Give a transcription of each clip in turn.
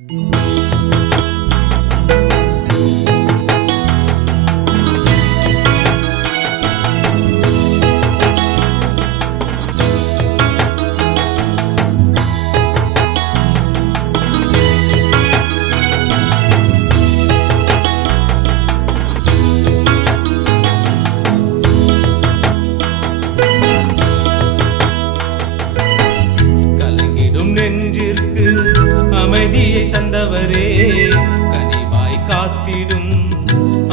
கலங்கிடும் காத்திடும்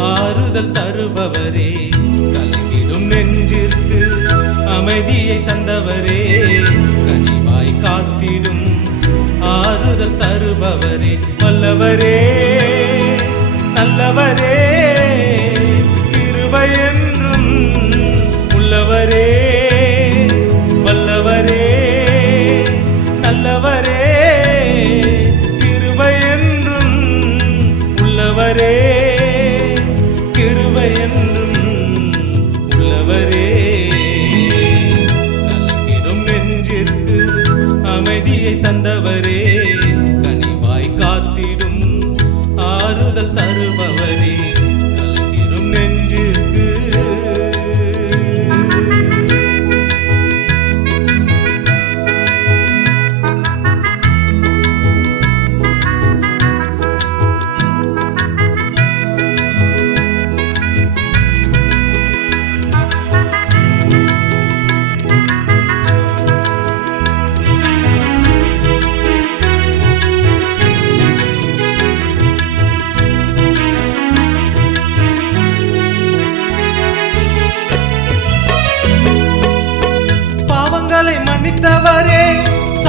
ஆறுதல் தருபவரே கலங்கிடும் நெஞ்சிற்கு அமைதியை தந்தவரே கனிவாய் காத்திடும். ஆறுதல் தருபவரே வல்லவரே அமைதியை தந்தவரே.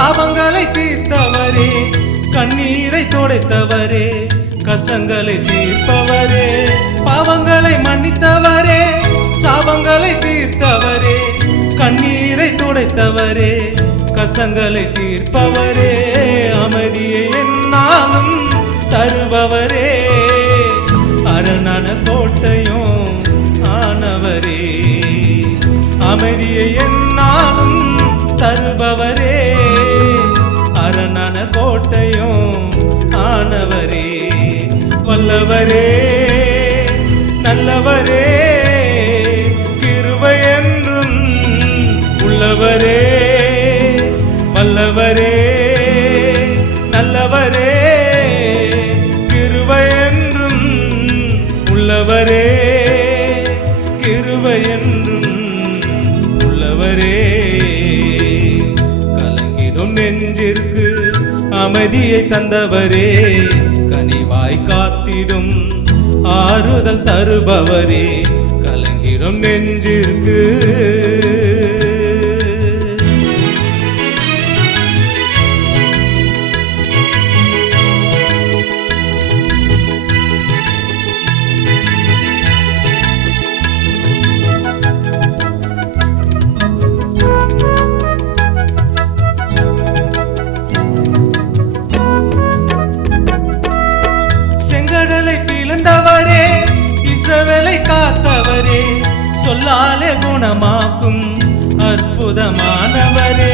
பாவங்களை தீர்த்தவரே கண்ணீரை துடைத்தவரே கஷ்டங்களை தீர்ப்பவரே பாவங்களை மன்னித்தவரே சாபங்களை தீர்த்தவரே கண்ணீரை துடைத்தவரே கஷ்டங்களை தீர்ப்பவரே அமைதியை என்னாலும் தருபவரே. அரணான கோட்டையும் ஆனவரே அமைதியை என்ன கோட்டையும் ஆனவரே வல்லவரே நல்லவரே கிருபையன்றும் உள்ளவரே வல்லவரே நல்லவரே கிருபையன்றும் உள்ளவரே கிருபையன்றும் உள்ளவரே. அமைதியை தந்தவரே. கனிவாய் காத்திடும் ஆறுதல் தருபவரே. கலங்கிடும் நெஞ்சிற்கு சொல்லாலே அற்புதமானவரே.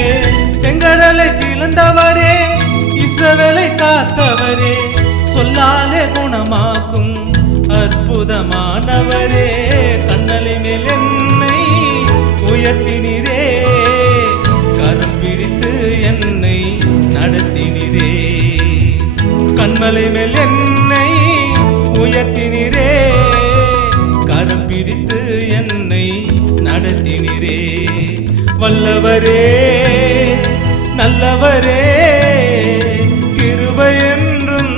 செங்கடலை பிளந்தவரே இஸ்ரவேலை காத்தவரே. சொல்லாலே குணமாக்கும் அற்புதமானவரே. கண்ணலை மேல் என்னை உயர்த்தினீரே. கரம் பிடித்து என்னை நடத்தினீரே. கண்மலை மேல் என்னை உயர்த்தினீரே. நடத்தினீரே வல்லவரே நல்லவரே கிருபையன்றும்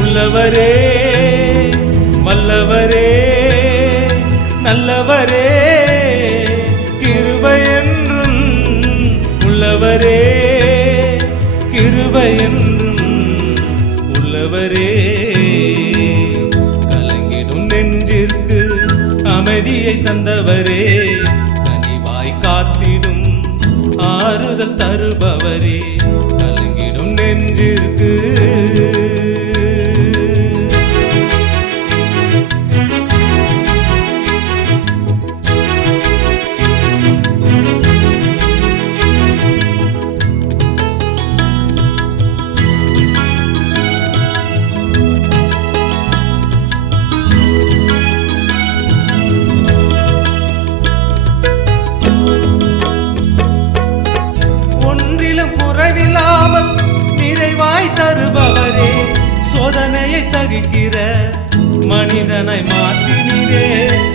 உள்ளவரே வல்லவரே நல்லவரே கிருபையன்றும் உள்ளவரே கிருபையன்றும் உள்ளவரே. கலங்கிடும் நெஞ்சிற்கு அமைதியை தந்தவரே. ஆறுதல் தருபவரே. மனிதனை மாற்றினீரே.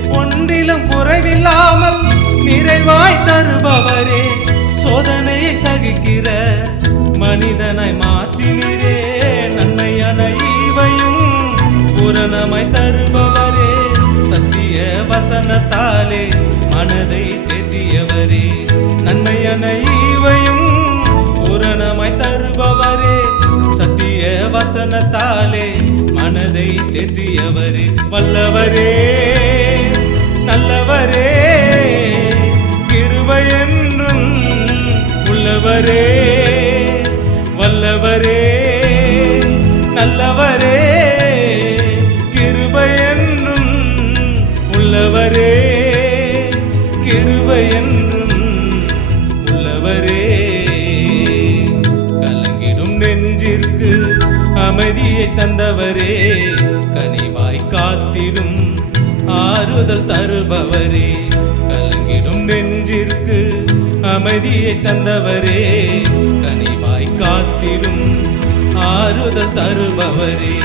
ஒன்றிலும் குறைவில்லாமல் நிறைவாய் தருபவரே. சோதனையை சகிக்கிற மனிதனை மாற்றினீரே. நன்மையான ஈவையும் பூரணமாய் தருபவரே. சத்திய வசனத்தாலே மனதை தேற்றியவரே. நன்மையான ஈவையும் பூரணமாய் தருபவரே. சத்திய வசனத்தாலே மனதை தெற்றியவரே வல்லவரே நல்லவரே கிருபையென்றும் உள்ளவரே வல்லவரே நல்லவரே கிருபையென்றும் உள்ளவரே. அமைதியை தந்தவரே கனிவாய் காத்திடும் ஆறுதல் தருபவரே. கலங்கிடும் நெஞ்சிற்கு அமைதியை தந்தவரே கனிவாய் காத்திடும் ஆறுதல் தருபவரே.